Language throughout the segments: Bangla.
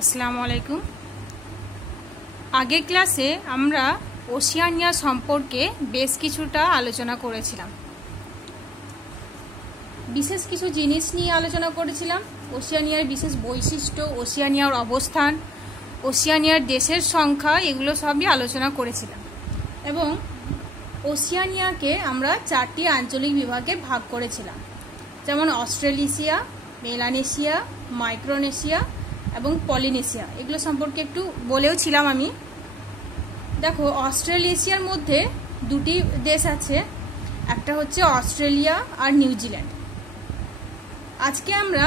আসসালামু আলাইকুম। আগের ক্লাসে আমরা ওশিয়ানিয়া সম্পর্কে বেশ কিছুটা আলোচনা করেছিলাম। বিশেষ কিছু জিনিস নিয়ে আলোচনা করেছিলাম। ওশিয়ানিয়ার বিশেষ বৈশিষ্ট্য, ওশিয়ানিয়ার অবস্থান, ওশিয়ানিয়ার দেশের সংখ্যা, এগুলো সবই আলোচনা করেছিলাম। এবং ওশিয়ানিয়াকে আমরা 4টি আঞ্চলিক বিভাগে ভাগ করেছিলাম, যেমন অস্ট্রেলেশিয়া, মেলানেশিয়া, মাইক্রোনেশিয়া এবং পলিনেশিয়া। এগুলো সম্পর্কে একটু বলেও ছিলাম আমি। দেখো, অস্ট্রেলেশিয়ার মধ্যে দুটি দেশ আছে, একটা হচ্ছে অস্ট্রেলিয়া আর নিউজিল্যান্ড। আজকে আমরা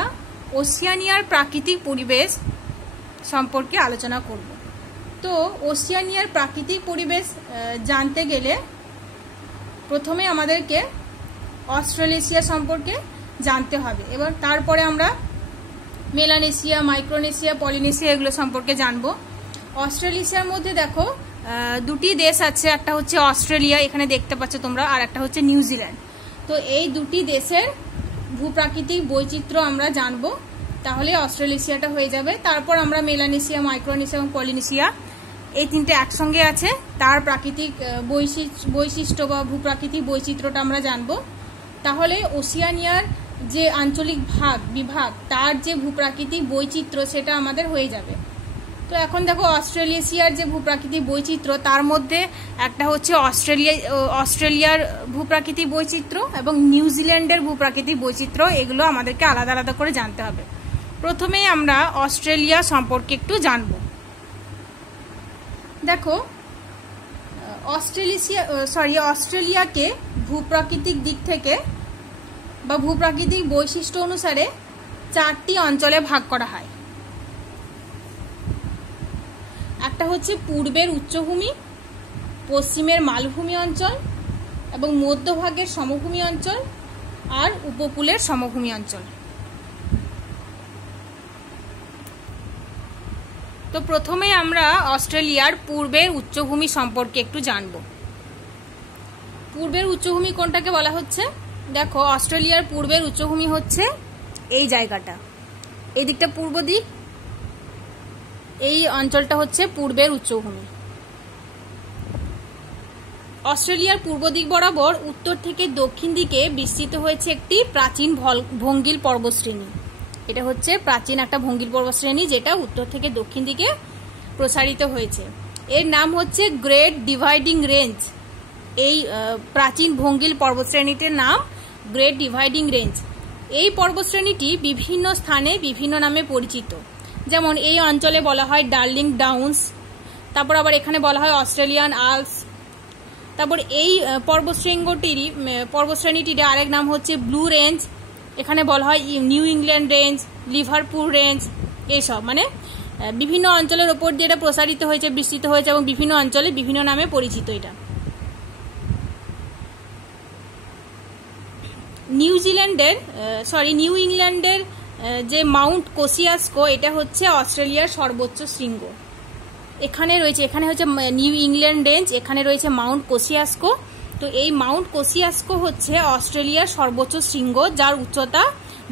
ওশিয়ানিয়ার প্রাকৃতিক পরিবেশ সম্পর্কে আলোচনা করব। তো ওশিয়ানিয়ার প্রাকৃতিক পরিবেশ জানতে গেলে প্রথমে আমাদেরকে অস্ট্রেলেশিয়া সম্পর্কে জানতে হবে, এবার তারপরে আমরা মেলানেশিয়া, মাইক্রোনেশিয়া, পলিনেশিয়া এগুলো সম্পর্কে জানবো। অস্ট্রেলেশিয়ার মধ্যে দেখো দুটি দেশ আছে, একটা হচ্ছে অস্ট্রেলিয়া, এখানে দেখতে পাচ্ছ তোমরা, আর একটা হচ্ছে নিউজিল্যান্ড। তো এই দুটি দেশের ভূপ্রাকৃতিক বৈচিত্র্য আমরা জানবো, তাহলে অস্ট্রেলেশিয়াটা হয়ে যাবে। তারপর আমরা মেলানেশিয়া, মাইক্রোনেশিয়া এবং পলিনেশিয়া এই তিনটে একসঙ্গে আছে, তার প্রাকৃতিক বৈশিষ্ট্য বা ভূপ্রাকৃতিক বৈচিত্র্যটা আমরা জানবো। তাহলে ওশিয়ানিয়ার যে আঞ্চলিক বিভাগ তার যে ভূপ্রাকৃতিক বৈচিত্র্য সেটা আমাদের হয়ে যাবে। তো এখন দেখো, অস্ট্রেলেশিয়ার যে ভূপ্রাকৃতিক বৈচিত্র্য তার মধ্যে একটা হচ্ছে অস্ট্রেলিয়ার ভূপ্রাকৃতিক বৈচিত্র্য এবং নিউজিল্যান্ডের ভূপ্রাকৃতিক বৈচিত্র্য, এগুলো আমাদেরকে আলাদা আলাদা করে জানতে হবে। প্রথমে আমরা অস্ট্রেলিয়া সম্পর্কে একটু জানব। দেখো, অস্ট্রেলিয়াকে ভূপ্রাকৃতিক দিক থেকে বা ভূপ্রাকৃতিক বৈশিষ্ট্য অনুসারে 4টি অঞ্চলে ভাগ করা হয়। একটা হচ্ছে পূর্বের উচ্চভূমি, পশ্চিমের মালভূমি অঞ্চল এবং মধ্যভাগের সমভূমি অঞ্চল আর উপকূলের সমভূমি অঞ্চল। তো প্রথমে আমরা অস্ট্রেলিয়ার পূর্বের উচ্চভূমি সম্পর্কে একটু জানব। পূর্বের উচ্চভূমি কোনটাকে বলা হচ্ছে? দেখো, অস্ট্রেলিয়ার পূর্বের উচ্চভূমি হচ্ছে এই জায়গাটা, এই দিকটা পূর্ব দিক, এই অঞ্চলটা হচ্ছে পূর্বের উচ্চভূমি। অস্ট্রেলিয়ার পূর্ব দিক বরাবর উত্তর থেকে দক্ষিণ দিকে বিস্তৃত হয়েছে একটি প্রাচীন ভঙ্গিল পর্বতশ্রেণী। এটা হচ্ছে প্রাচীন একটা ভঙ্গিল পর্বতশ্রেণী, যেটা উত্তর থেকে দক্ষিণ দিকে প্রসারিত হয়েছে। এর নাম হচ্ছে গ্রেট ডিভাইডিং রেঞ্জ। এই প্রাচীন ভঙ্গিল পর্বতশ্রেণীটির নাম গ্রেট ডিভাইডিং রেঞ্জ। এই পর্বতশ্রেণীটি বিভিন্ন স্থানে বিভিন্ন নামে পরিচিত, যেমন এই অঞ্চলে বলা হয় ডার্লিং ডাউন্স, তারপর আবার এখানে বলা হয় অস্ট্রেলিয়ান আল্পস। তারপর এই পর্বতশ্রেণীটির আরেক নাম হচ্ছে ব্লু রেঞ্জ, এখানে বলা হয় new England range, Liverpool range. এইসব মানে বিভিন্ন অঞ্চলের ওপর দিয়ে এটা প্রসারিত হয়েছে, বিস্তৃত হয়েছে এবং বিভিন্ন অঞ্চলে বিভিন্ন নামে পরিচিত। এটা নিউ ইংল্যান্ডের যে মাউন্ট কোসিয়াসকো, এটা হচ্ছে অস্ট্রেলিয়ার সর্বোচ্চ শৃঙ্গ। এখানে হচ্ছে নিউ ইংল্যান্ড রেঞ্জ, এখানে রয়েছে মাউন্ট কোসিয়াসকো। তো এই মাউন্ট কোসিয়াসকো হচ্ছে অস্ট্রেলিয়ার সর্বোচ্চ শৃঙ্গ, যার উচ্চতা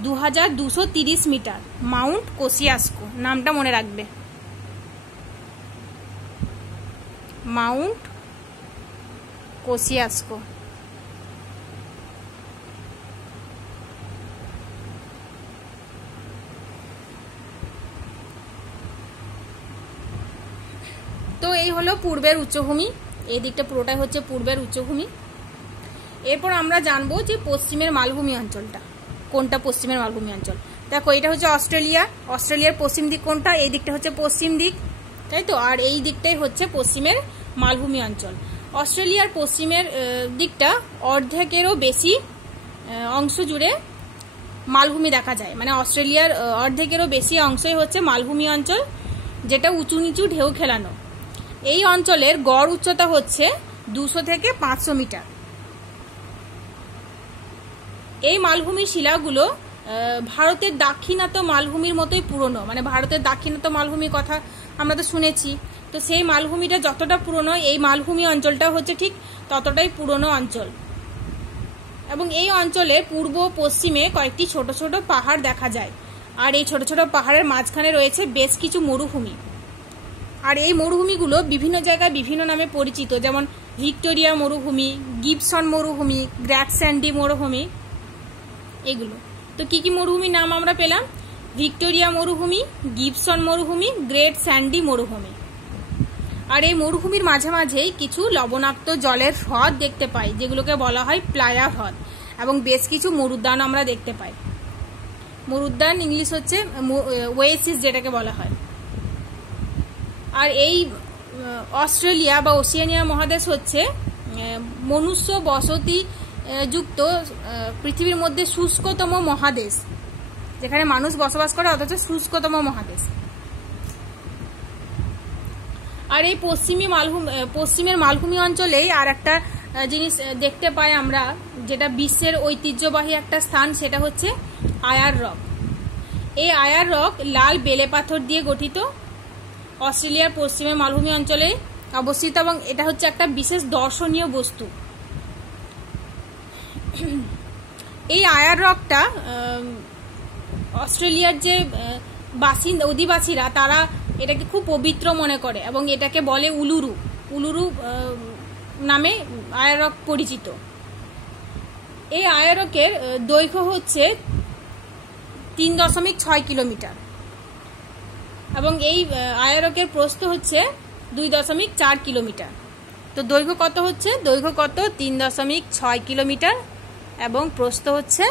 2230 মিটার। মাউন্ট কোসিয়াসকো নামটা মনে রাখবে, মাউন্ট কোসিয়াসকো। তো এই হলো পূর্বের উচ্চভূমি, এই দিকটা পুরোটাই হচ্ছে পূর্বের উচ্চভূমি। এরপর আমরা জানবো যে পশ্চিমের মালভূমি অঞ্চলটা কোনটা। পশ্চিমের মালভূমি অঞ্চল দেখো, এটা হচ্ছে অস্ট্রেলিয়ার পশ্চিম দিক কোনটা? এই দিকটা হচ্ছে পশ্চিম দিক, তাই তো। আর এই দিকটাই হচ্ছে পশ্চিমের মালভূমি অঞ্চল। অস্ট্রেলিয়ার পশ্চিমের দিকটা অর্ধেকেরও বেশি অংশ জুড়ে মালভূমি দেখা যায়, মানে অস্ট্রেলিয়ার অর্ধেকেরও বেশি অংশই হচ্ছে মালভূমি অঞ্চল, যেটা উঁচু নিচু ঢেউ খেলানো। এই অঞ্চলের গড় উচ্চতা হচ্ছে 200 থেকে 500 মিটার। এই মালভূমির শিলাগুলো ভারতের দাক্ষিণাত্য মালভূমির মতোই পুরনো, মানে ভারতের দাক্ষিণাত্য মালভূমির কথা আমরা তো শুনেছি। তো সেই মালভূমিটা যতটা পুরনো, এই মালভূমি অঞ্চলটা হচ্ছে ঠিক ততটাই পুরনো অঞ্চল। এবং এই অঞ্চলে পূর্ব পশ্চিমে কয়েকটি ছোট ছোট পাহাড় দেখা যায়। আর এই ছোট ছোট পাহাড়ের মাঝখানে রয়েছে বেশ কিছু মরুভূমি। আর এই মরুভূমিগুলো বিভিন্ন জায়গায় বিভিন্ন নামে পরিচিত, যেমন ভিক্টোরিয়া মরুভূমি, গিবসন মরুভূমি, গ্র্যাট স্যান্ডি মরুভূমি, এগুলো। তো কি কি মরুভূমির নাম আমরা পেলাম? ভিক্টোরিয়া মরুভূমি, গিবসন মরুভূমি, গ্রেট স্যান্ডি মরুভূমি। আর এই মরুভূমির মাঝে মাঝেই কিছু লবণাক্ত জলের হ্রদ দেখতে পাই, যেগুলোকে বলা হয় প্লায়া হ্রদ, এবং বেশ কিছু মরুদ্যান আমরা দেখতে পাই। মরুদ্যান ইংলিশ হচ্ছে ওয়েসিস, যেটাকে বলা হয়। আর এই অস্ট্রেলিয়া বা ওশিয়ানিয়া মহাদেশ হচ্ছে মনুষ্য বসতি যুক্ত পৃথিবীর মধ্যে শুষ্কতম মহাদেশ, যেখানে মানুষ বসবাস করে, অথচ শুষ্কতম মহাদেশ। আর এই পশ্চিমের মালভূমি অঞ্চলেই আর একটা জিনিস দেখতে পাই আমরা, যেটা বিশ্বের ঐতিহ্যবাহী একটা স্থান, সেটা হচ্ছে আয়ার রক। এই আয়ার রক লাল বেলে পাথর দিয়ে গঠিত, অস্ট্রেলিয়ার পশ্চিমের মালভূমি অঞ্চলে অবস্থিত, এবং এটা হচ্ছে একটা বিশেষ দর্শনীয় বস্তু। এই আয়ার রকটা অস্ট্রেলিয়ার যে অধিবাসীরা, তারা এটাকে খুব পবিত্র মনে করে এবং এটাকে বলে উলুরু নামে আয়ার রক পরিচিত। এই আয়ার রকের দৈর্ঘ্য হচ্ছে 3.6 কিলোমিটার এবং এই আয়ার রকের প্রস্থ হচ্ছে 2.4 কিলোমিটার। তো দৈর্ঘ্য কত হচ্ছে? দৈর্ঘ্য কত? 3.6 কিলোমিটার এবং প্রস্থ হচ্ছে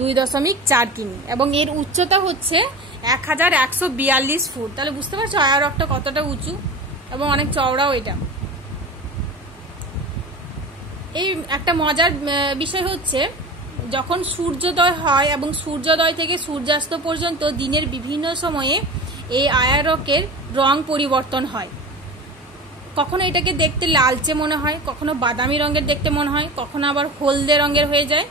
2.4 কিমি, এবং এর উচ্চতা হচ্ছে 1142 ফুট। তাহলে বুঝতে পারছো আয়ার রকটা কতটা উঁচু এবং অনেক চওড়াও এটা। এই একটা মজার বিষয় হচ্ছে, যখন সূর্যোদয় হয় এবং সূর্যোদয় থেকে সূর্যাস্ত পর্যন্ত দিনের বিভিন্ন সময়ে এই আয়ার রকের রং পরিবর্তন হয়। কখনো এটাকে দেখতে লালচে মনে হয়, কখনো বাদামি রঙের দেখতে মনে হয়, কখনো আবার হলদে রঙের হয়ে যায়,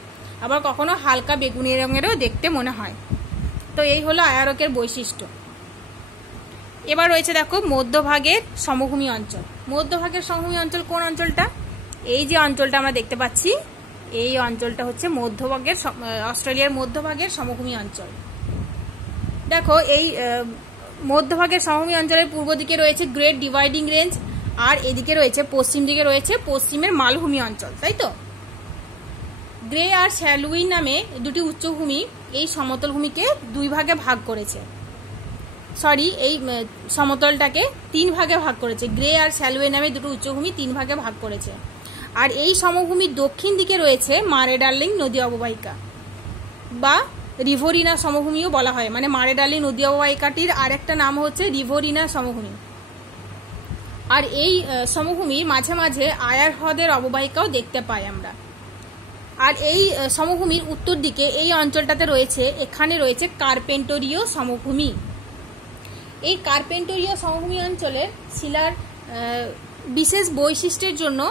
আবার কখনো হালকা বেগুনি রঙেরও দেখতে মনে হয়। তো এই হলো আয়ার রকের বৈশিষ্ট্য। এবার রয়েছে দেখো মধ্যভাগের সমভূমি অঞ্চল। মধ্যভাগের সমভূমি অঞ্চল কোন অঞ্চলটা? এই যে অঞ্চলটা আমরা দেখতে পাচ্ছি, এই অঞ্চলটা হচ্ছে অস্ট্রেলিয়ার মধ্যভাগের সমভূমি অঞ্চল। দেখো এই মধ্যভাগের সমভূমি অঞ্চলের পূর্ব দিকে রয়েছে গ্রেট ডিভাইডিং রেঞ্জ, আর এদিকে রয়েছে পশ্চিম দিকে রয়েছে পশ্চিমের মালভূমি অঞ্চল, তাই তো? গ্রে আর শ্যালউইন নামে দুটি উচ্চভূমি এই সমতল ভূমিকে দুই ভাগে ভাগ করেছে। এই সমতলটাকে 3 ভাগে ভাগ করেছে। গ্রে আর শ্যালউইন নামে দুটো উচ্চভূমি 3 ভাগে ভাগ করেছে। আর এই সমভূমির দক্ষিণ দিকে রয়েছে মারে ডার্লিং নদী অববাহিকা বা রিভোরিনা সমভূমিও বলা হয়। মানে মারে ডার্লিং নদী অববাহিকাটির আরেকটা নাম হচ্ছে রিভোরিনা সমভূমি। আর এই সমভূমির মাঝে মাঝে আয়ার হ্রদের অববাহিকাও দেখতে পাই আমরা। আর এই সমভূমির উত্তর দিকে এই অঞ্চলটাতে এখানে রয়েছে কার্পেন্টোরীয় সমভূমি। এই কার্পেন্টোরীয় সমভূমি অঞ্চলের শিলার বিশেষ বৈশিষ্ট্যের জন্য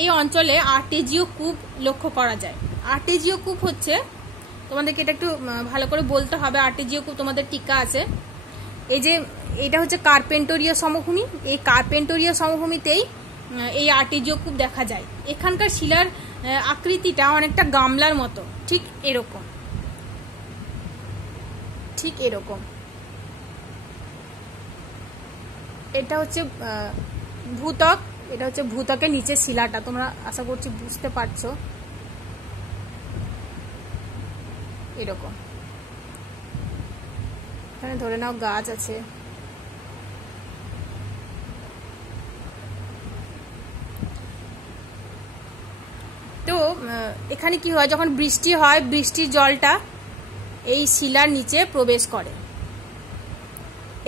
এই অঞ্চলে আর্টেজিও কূপ লক্ষ্য করা যায়। আর্টেজিও কূপ হচ্ছে, তোমাদেরকে এটা একটু ভালো করে বলতে হবে, আর্টেজিও কূপ তোমাদের টিকা আছে। এই যে এটা হচ্ছে কার্পেন্টোরীয় সমভূমি, এই কার্পেন্টোরীয় সমভূমিতেই এই আর্টেজিও কূপ দেখা যায়। এখানকার শিলার আকৃতিটা অনেকটা গামলার মতো, ঠিক এরকম। এটা হচ্ছে ভূত্বক, এটা হচ্ছে ভূত্বকের নিচে শিলাটা, তোমরা আশা করছি বুঝতে পারছো। এরকম এখানে ধরে নাও গাছ আছে, তো এখানে কি হয়, যখন বৃষ্টি হয় বৃষ্টির জলটা এই শিলার নিচে প্রবেশ করে।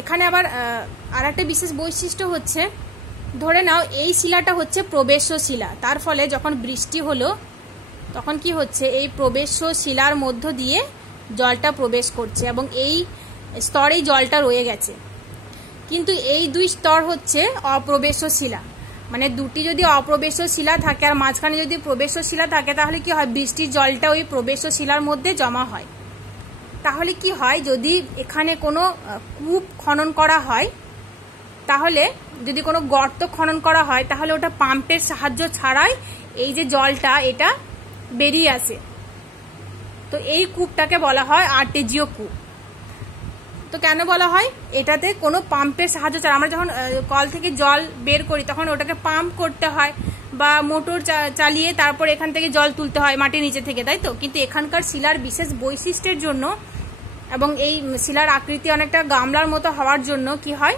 এখানে আবার আরেকটা বিশেষ বৈশিষ্ট্য হচ্ছে, ধরে নাও এই শিলাটা হচ্ছে প্রবেশ্য শিলা, তার ফলে যখন বৃষ্টি হলো তখন কি হচ্ছে, এই প্রবেশ্য শিলার মধ্য দিয়ে জলটা প্রবেশ করছে এবং এই স্তরেই জলটা রয়ে গেছে। কিন্তু এই 2 স্তর হচ্ছে অপ্রবেশ্য শিলা, মানে দুটি যদি অপ্রবেশ্য শিলা থাকে আর মাঝখানে যদি প্রবেশ্য শিলা থাকে, তাহলে কি হয়, বৃষ্টির জলটা ওই প্রবেশ্য শিলার মধ্যে জমা হয়। তাহলে কি হয়, যদি এখানে কোনো কূপ খনন করা হয়, তাহলে যদি কোনো গর্ত খনন করা হয়, তাহলে ওটা পাম্পের সাহায্য ছাড়াই এই যে জলটা এটা বেরিয়ে আসে। তো এই কূপটাকে বলা হয় আর্টেজিও কূপ। তো কেন বলা হয়? এটাতে কোনো পাম্পের সাহায্য ছাড়া, আমরা যখন কল থেকে জল বের করি তখন ওটাকে পাম্প করতে হয় বা মোটর চালিয়ে তারপর এখান থেকে জল তুলতে হয় মাটির নিচে থেকে, তাই তো? কিন্তু এখানকার শিলার বিশেষ বৈশিষ্ট্যের জন্য এবং এই শিলার আকৃতি অনেকটা গামলার মতো হওয়ার জন্য কি হয়,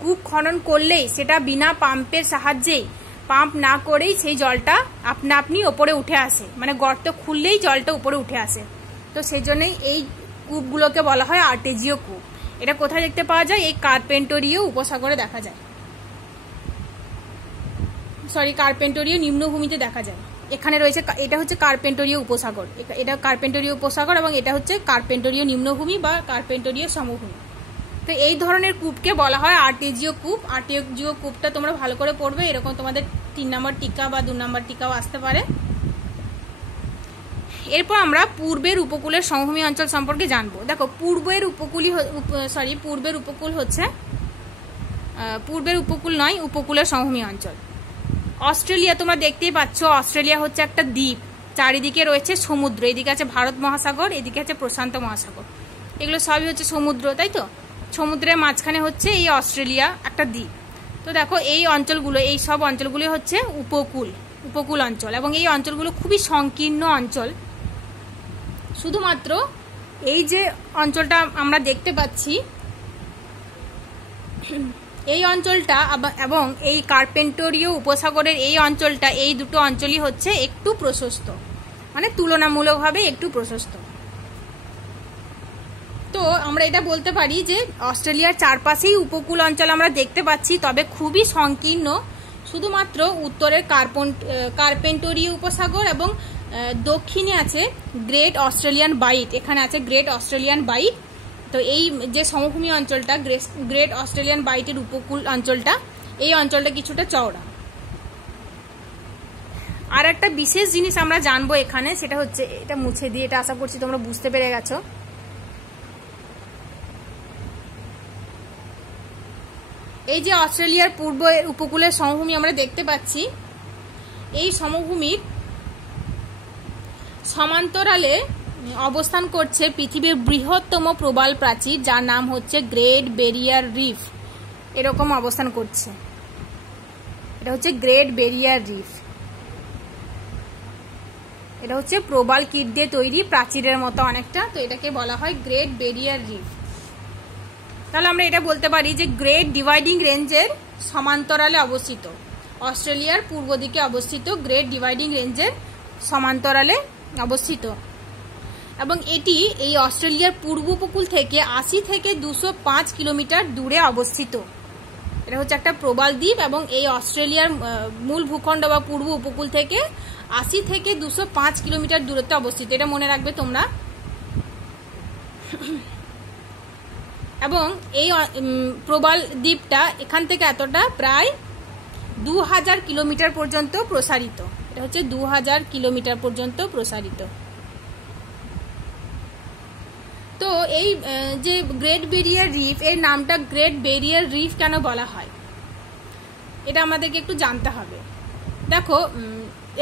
কূপ খনন করলেই সেটা বিনা পাম্পের সাহায্যেই, পাম্প না করেই সেই জলটা আপনা আপনি ওপরে উঠে আসে, মানে গর্ত খুললেই জলটা উপরে উঠে আসে। তো সেই জন্যই এই কূপগুলোকে বলা হয় আর্টেজিও কূপ। এটা কোথায় দেখতে পাওয়া যায়? এই কার্পেন্টরীয় উপসাগরে দেখা যায়, কার্পেন্টরীয় নিম্নভূমিতে দেখা যায়। এখানে রয়েছে, এটা হচ্ছে কার্পেন্টরীয় উপসাগর, এটা কার্পেন্টরীয় উপসাগর এবং এটা হচ্ছে কার্পেন্টরীয় নিম্নভূমি বা কার্পেন্টরীয় সমভূমি। তো এই ধরনের কূপকে বলা হয় আর্টেজিও কূপ। আর্টেজিও কূপটা তোমরা ভালো করে পড়বে, এরকম তোমাদের 3 নম্বর টিকা বা 2 নম্বর টিকাও আসতে পারে। এরপর আমরা পূর্বের উপকূলের সমভূমি অঞ্চল সম্পর্কে জানবো। দেখো, পূর্বের উপকূলের সমভূমি অঞ্চল। অস্ট্রেলিয়া তোমরা দেখতেই পাচ্ছ, অস্ট্রেলিয়া হচ্ছে একটা দ্বীপ, চারিদিকে রয়েছে সমুদ্র, এদিকে আছে ভারত মহাসাগর, এদিকে আছে প্রশান্ত মহাসাগর, এগুলো সবই হচ্ছে সমুদ্র, তাই তো? সমুদ্রের মাঝখানে হচ্ছে এই অস্ট্রেলিয়া একটা দ্বীপ। তো দেখো, এই সব অঞ্চলগুলো হচ্ছে উপকূল অঞ্চল এবং এই অঞ্চলগুলো খুবই সংকীর্ণ অঞ্চল। শুধুমাত্র এই যে অঞ্চলটা আমরা দেখতে পাচ্ছি, এই অঞ্চলটা এবং এই কার্পেন্টরীয় উপসাগরের এই অঞ্চলটা, এই দুটো অঞ্চলই হচ্ছে একটু প্রশস্ত, মানে তুলনামূলকভাবে একটু প্রশস্ত। তো আমরা এটা বলতে পারি যে অস্ট্রেলিয়ার চারপাশেই উপকূল অঞ্চল আমরা দেখতে পাচ্ছি, তবে খুবই সংকীর্ণ। শুধুমাত্র উত্তরের কার্পেন্টরীয় উপসাগর এবং দক্ষিণে আছে গ্রেট অস্ট্রেলিয়ান বাইট, এখানে আছে গ্রেট অস্ট্রেলিয়ান বাইট। তো এই যে সমভূমি অঞ্চলটা, গ্রেট অস্ট্রেলিয়ান বাইটের উপকূল অঞ্চলটা, এই অঞ্চলটা কিছুটা চওড়া। আর একটা বিশেষ জিনিস আমরা জানবো এখানে, সেটা হচ্ছে, এটা মুছে দিয়ে, এটা আশা করছি তোমরা বুঝতে পেরে গেছো। এই যে অস্ট্রেলিয়ার পূর্বের উপকূলের সমভূমি আমরা দেখতে পাচ্ছি, এই সমভূমির সমান্তরালে অবস্থান করছে পৃথিবীর বৃহত্তম প্রবাল প্রাচীর, যার নাম হচ্ছে গ্রেট ব্যারিয়ার রিফ। এরকম অবস্থান করছে, এটা হচ্ছে গ্রেট ব্যারিয়ার রিফ। এটা হচ্ছে প্রবাল কীট দিয়ে তৈরি, প্রাচীরের মতো অনেকটা। তো এটাকে বলা হয় গ্রেট ব্যারিয়ার রিফ। তাহলে আমরা এটা বলতে পারি যে গ্রেট ডিভাইডিং রেঞ্জের সমান্তরালে অবস্থিত, অস্ট্রেলিয়ার পূর্ব দিকে অবস্থিত গ্রেট ডিভাইডিং রেঞ্জের সমান্তরালে অবস্থিত, এবং এটি এই অস্ট্রেলিয়ার পূর্ব উপকূল থেকে 80 থেকে 205 কিলোমিটার দূরে অবস্থিত। এটা হচ্ছে একটা প্রবাল দ্বীপ এবং এই অস্ট্রেলিয়ার মূল ভূখণ্ড বা পূর্ব উপকূল থেকে 80 থেকে 205 কিলোমিটার দূরত্বে অবস্থিত, এটা মনে রাখবে তোমরা। এবং এই প্রবাল দ্বীপটা এখান থেকে এতটা প্রায় 2000 কিলোমিটার পর্যন্ত প্রসারিত। এটা হচ্ছে 2000 কিলোমিটার পর্যন্ত প্রসারিত। তো এই যে গ্রেট ব্যারিয়ার রিফ, এর নামটা গ্রেট ব্যারিয়ার রিফ কেন বলা হয়, এটা আমাদেরকে একটু জানতে হবে। দেখো,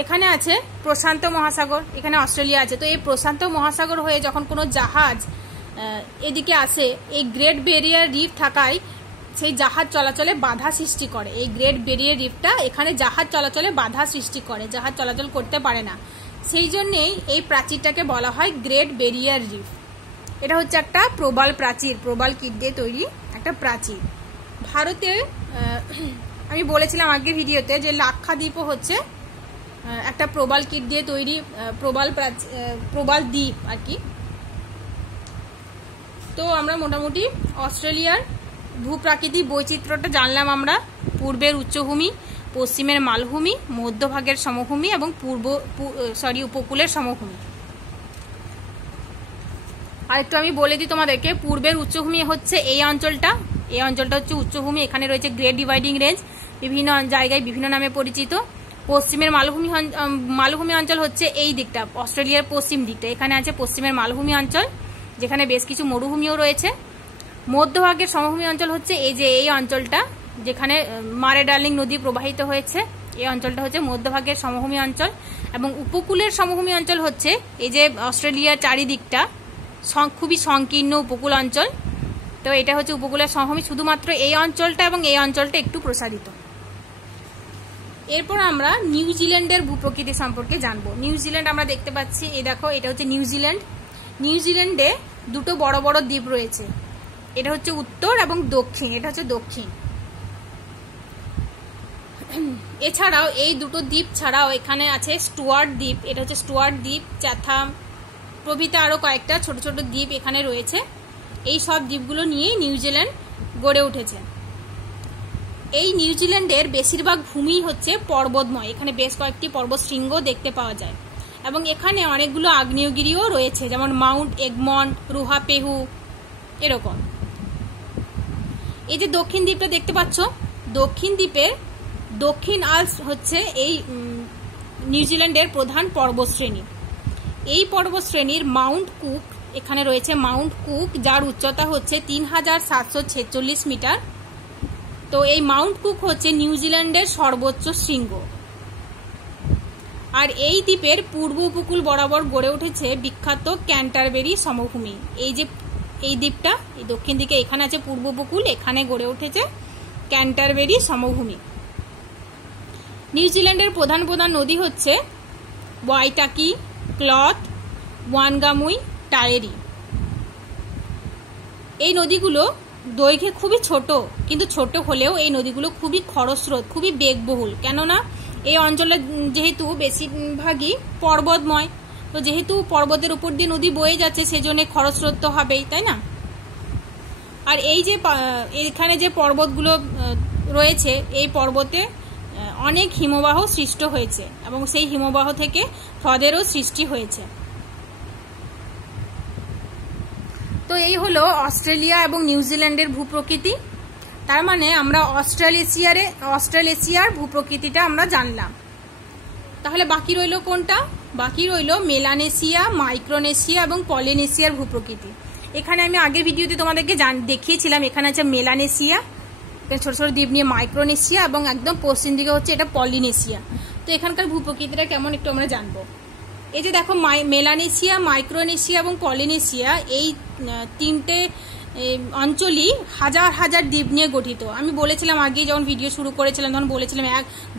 এখানে আছে প্রশান্ত মহাসাগর, এখানে অস্ট্রেলিয়া আছে। তো এই প্রশান্ত মহাসাগর হয়ে যখন কোনো জাহাজ এদিকে আসে, এই গ্রেট ব্যারিয়ার রিফ থাকায় সেই জাহাজ চলাচলে বাধা সৃষ্টি করে। এই গ্রেট ব্যারিয়ার রিফটা এখানে জাহাজ চলাচলে বাধা সৃষ্টি করে, জাহাজ চলাচল করতে পারে না। সেই জন্যেই এই প্রাচীরটাকে বলা হয় গ্রেট ব্যারিয়ার রিফ। এটা হচ্ছে একটা প্রবাল প্রাচীর, প্রবাল কীট দিয়ে তৈরি একটা প্রাচীর। ভারতে আমি বলেছিলাম আগের ভিডিওতে যে লাক্ষাদ্বীপও হচ্ছে একটা প্রবাল কীট দিয়ে তৈরি প্রবাল দ্বীপ আর কি। তো আমরা মোটামুটি অস্ট্রেলিয়ার ভূপ্রাকৃতিক বৈচিত্র্যটা জানলাম আমরা। পূর্বের উচ্চভূমি, পশ্চিমের মালভূমি, মধ্যভাগের সমভূমি এবং উপকূলের সমভূমি। আর একটু আমি বলে দিই তোমাদেরকে, পূর্বের উচ্চভূমি হচ্ছে এই অঞ্চলটা, এই অঞ্চলটা হচ্ছে উচ্চভূমি, এখানে রয়েছে গ্রেট ডিভাইডিং রেঞ্জ, বিভিন্ন জায়গায় বিভিন্ন নামে পরিচিত। পশ্চিমের মালভূমি অঞ্চল হচ্ছে এই দিকটা, অস্ট্রেলিয়ার পশ্চিম দিকটা, এখানে আছে পশ্চিমের মালভূমি অঞ্চল, যেখানে বেশ কিছু মরুভূমিও রয়েছে। মধ্যভাগের সমভূমি অঞ্চল হচ্ছে এই যে এই অঞ্চলটা, যেখানে মারে ডার্লিং নদী প্রবাহিত হয়েছে, এই অঞ্চলটা হচ্ছে মধ্যভাগের সমভূমি অঞ্চল। এবং উপকূলের সমভূমি অঞ্চল হচ্ছে এই যে অস্ট্রেলিয়ার চারিদিকটা, খুবই সংকীর্ণ উপকূল অঞ্চল। তো এটা হচ্ছে উপকূলের সমভূমি, শুধুমাত্র এই অঞ্চলটা এবং এই অঞ্চলটা একটু প্রসারিত। এরপর আমরা নিউজিল্যান্ডের ভূপ্রকৃতি সম্পর্কে জানবো। নিউজিল্যান্ড আমরা দেখতে পাচ্ছি, এই দেখো এটা হচ্ছে নিউজিল্যান্ড। নিউজিল্যান্ডে দুটো বড় বড় দ্বীপ রয়েছে, এটা হচ্ছে উত্তর এবং দক্ষিণ, এটা হচ্ছে দক্ষিণ। এছাড়াও এই দুটো দ্বীপ ছাড়াও এখানে আছে স্টুয়ার্ট দ্বীপ, এটা হচ্ছে স্টুয়ার্ট দ্বীপ, চ্যাথাম প্রভৃতি আরো কয়েকটা ছোট ছোট দ্বীপ এখানে রয়েছে। এই সব দ্বীপগুলো নিয়েই নিউজিল্যান্ড গড়ে উঠেছে। এই নিউজিল্যান্ডের বেশিরভাগ ভূমি হচ্ছে পর্বতময়, এখানে বেশ কয়েকটি পর্বত শৃঙ্গ দেখতে পাওয়া যায় এবং এখানে অনেকগুলো আগ্নেয়গিরিও রয়েছে, যেমন মাউন্ট এগমন্ট, রুহাপেহু এরকম। এই যে দক্ষিণ দ্বীপটা দেখতে পাচ্ছ, দক্ষিণ দ্বীপের দক্ষিণ আল্পস হচ্ছে এই নিউজিল্যান্ডের প্রধান পর্বতশ্রেণী। এই পর্বতশ্রেণীর মাউন্ট কুক এখানে রয়েছে, মাউন্ট কুক, যার উচ্চতা হচ্ছে 3746 মিটার। তো এই মাউন্ট কুক হচ্ছে নিউজিল্যান্ডের সর্বোচ্চ শৃঙ্গ। আর এই দ্বীপের পূর্ব উপকূল বরাবর গড়ে উঠেছে বিখ্যাত ক্যান্টারবেরি সমভূমি। এই যে এই দ্বীপটা, এই দক্ষিণ দিকে এখানে আছে পূর্ব উপকূল, এখানে গড়ে উঠেছে ক্যান্টারবেরি সমভূমি। নিউজিল্যান্ডের প্রধান প্রধান নদী হচ্ছে ওয়াইটাকি, ক্লথ, ওয়ানগামুই, টায়েরি। এই নদীগুলো দৈর্ঘ্যে খুবই ছোট, কিন্তু ছোট হলেও এই নদীগুলো খুবই খরস্রোত, খুবই বেগবহুল। কেননা এই অঞ্চলে যেহেতু বেশিরভাগই পর্বতময়, তো যেহেতু পর্বতের উপর দিয়ে নদী বয়ে যাচ্ছে সেজন্য খরস্রোত তো হবেই, তাই না? আর এই যে এখানে যে পর্বতগুলো রয়েছে, এই পর্বতে অনেক হিমবাহ সৃষ্ট হয়েছে এবং সেই হিমবাহ থেকে হ্রদেরও সৃষ্টি হয়েছে। তো এই হলো অস্ট্রেলিয়া এবং নিউজিল্যান্ডের ভূপ্রকৃতি। তার মানে আমরা অস্ট্রালেশিয়ার ভূপ্রকৃতিটা আমরা জানলাম। তাহলে বাকি রইল কোনটা? বাকি রইল মেলানেশিয়া, মাইক্রোনেশিয়া এবং পলিনেশিয়ার ভূপ্রকৃতি। এখানে আমি আগের ভিডিওতে তোমাদেরকে দেখিয়েছিলাম, এখানে আছে মেলানেশিয়া, ছোট ছোট দ্বীপ নিয়ে মাইক্রোনেশিয়া, এবং একদম পশ্চিম দিকে হচ্ছে এটা পলিনেশিয়া। তো এখানকার ভূপ্রকৃতিটা কেমন একটু আমরা জানবো। এই যে দেখো, মেলানেশিয়া, মাইক্রোনেশিয়া এবং পলিনেশিয়া, এই তিনটে অঞ্চলই হাজার হাজার দ্বীপ নিয়ে গঠিত। আমি বলেছিলাম আগে যখন ভিডিও শুরু করেছিলাম তখন বলেছিলাম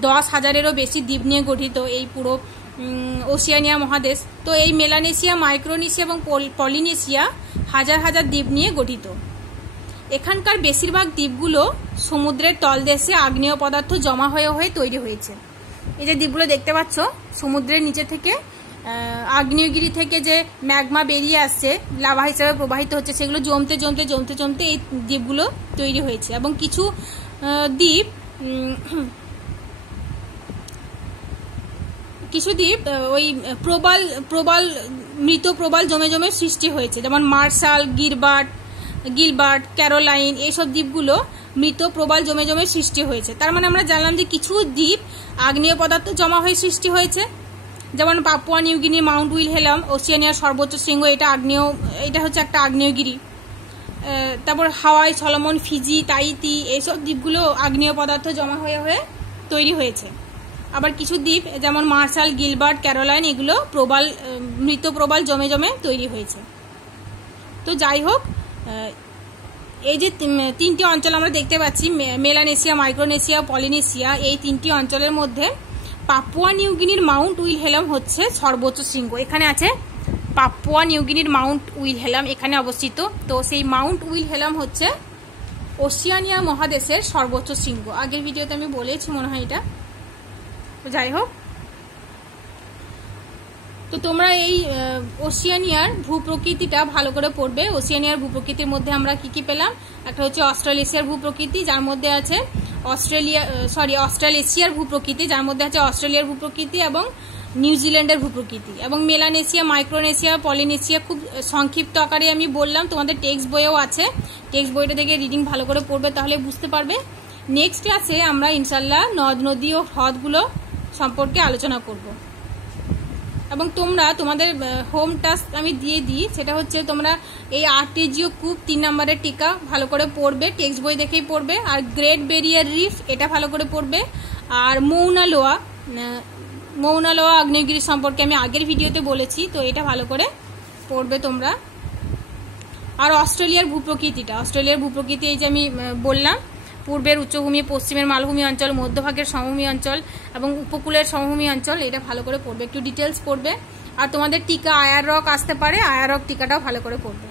10,000-এরও বেশি দ্বীপ নিয়ে গঠিত এই পুরো ওশিয়ানিয়া মহাদেশ। তো এই মেলানেশিয়া, মাইক্রোনেশিয়া এবং পলিনেশিয়া হাজার হাজার দ্বীপ নিয়ে গঠিত। এখানকার বেশিরভাগ দ্বীপগুলো সমুদ্রের তলদেশে আগ্নেয় পদার্থ জমা হয়ে হয়ে তৈরি হয়েছে। এই যে দ্বীপগুলো দেখতে পাচ্ছ, সমুদ্রের নিচে থেকে আগ্নেয়গিরি থেকে যে ম্যাগমা বেরিয়ে আসছে, লাভা হিসেবে প্রবাহিত হচ্ছে, সেগুলো জমতে জমতে জমতে জমতে এই দ্বীপগুলো তৈরি হয়েছে। এবং কিছু দ্বীপ ওই মৃত প্রবাল জমে জমে সৃষ্টি হয়েছে, যেমন মার্শাল, গিলবার্ট, ক্যারোলাইন, এইসব দ্বীপগুলো মৃত প্রবাল জমে জমে সৃষ্টি হয়েছে। তার মানে আমরা জানলাম যে কিছু দ্বীপ আগ্নেয় পদার্থ জমা হয়ে সৃষ্টি হয়েছে, যেমন পাপুয়া নিউগিনি মাউন্ট উইলহেলম, ওশিয়ানিয়ার সর্বোচ্চ শৃঙ্গ, এটা হচ্ছে একটা আগ্নেয়গিরি। তারপর হাওয়াই, সলোমন, ফিজি, তাইতি, এইসব দ্বীপগুলো আগ্নেয় পদার্থ জমা হয়ে হয়ে তৈরি হয়েছে। আবার কিছু দ্বীপ যেমন মার্শাল, গিলবার্ট, ক্যারোলাইন, এগুলো মৃত প্রবাল জমে জমে তৈরি হয়েছে। তো যাই হোক, এই যে তিনটি অঞ্চল আমরা দেখতে পাচ্ছি, মেলানেশিয়া, মাইক্রোনেশিয়া, পলিনেশিয়া, এই তিনটি অঞ্চলের মধ্যে পাপুয়া নিউগিনির মাউন্ট উইলহেলম হচ্ছে সর্বোচ্চ শৃঙ্গ। এখানে আছে পাপুয়া নিউগিনির মাউন্ট উইলহেলম, এখানে অবস্থিত। তো সেই মাউন্ট উইলহেলম হচ্ছে ওশিয়ানিয়া মহাদেশের সর্বোচ্চ শৃঙ্গ। আগের ভিডিওতে আমি বলেছি মনে হয় এটা। তো যাই হোক, তো তোমরা এই ওশিয়ানিয়ার ভূপ্রকৃতিটা ভালো করে পড়বে। ওশিয়ানিয়ার ভূপ্রকৃতির মধ্যে আমরা কি কি পেলাম? একটা হচ্ছে অস্ট্রালেশিয়ার ভূপ্রকৃতি, যার মধ্যে আছে অস্ট্রালেশিয়ার ভূপ্রকৃতি, যার মধ্যে আছে অস্ট্রেলিয়ার ভূপ্রকৃতি এবং নিউজিল্যান্ডের ভূপ্রকৃতি। এবং মেলানেশিয়া, মাইক্রোনেশিয়া, পলিনেশিয়া খুব সংক্ষিপ্ত আকারে আমি বললাম, তোমাদের টেক্সট বইয়েও আছে, টেক্সট বইটা থেকে রিডিং ভালো করে পড়বে, তাহলে বুঝতে পারবে। নেক্সট ক্লাসে আমরা ইনশাল্লাহ নদ নদী ও হ্রদগুলো সম্পর্কে আলোচনা করব। এবং তোমরা তোমাদের হোম টাস্ক আমি দিয়ে দিই, সেটা হচ্ছে তোমরা এই আর্টেজিও কূপ 3 নম্বরের টিকা ভালো করে পড়বে, টেক্সট বই দেখেই পড়বে। আর গ্রেট ব্যারিয়ার রিফ এটা ভালো করে পড়বে। আর মৌনা লোয়া আগ্নেয়গিরি সম্পর্কে আমি আগের ভিডিওতে বলেছি, তো এটা ভালো করে পড়বে তোমরা। আর অস্ট্রেলিয়ার ভূপ্রকৃতি এই যে আমি বললাম, পূর্বের উচ্চভূমি, পশ্চিমের মালভূমি অঞ্চল, মধ্যভাগের সমভূমি অঞ্চল এবং উপকূলের সমভূমি অঞ্চল, এটা ভালো করে পড়বে, একটু ডিটেলস পড়বে। আর তোমাদের টিকা আয়ার রক আসতে পারে, আয়ার রক টিকাটাও ভালো করে পড়বে।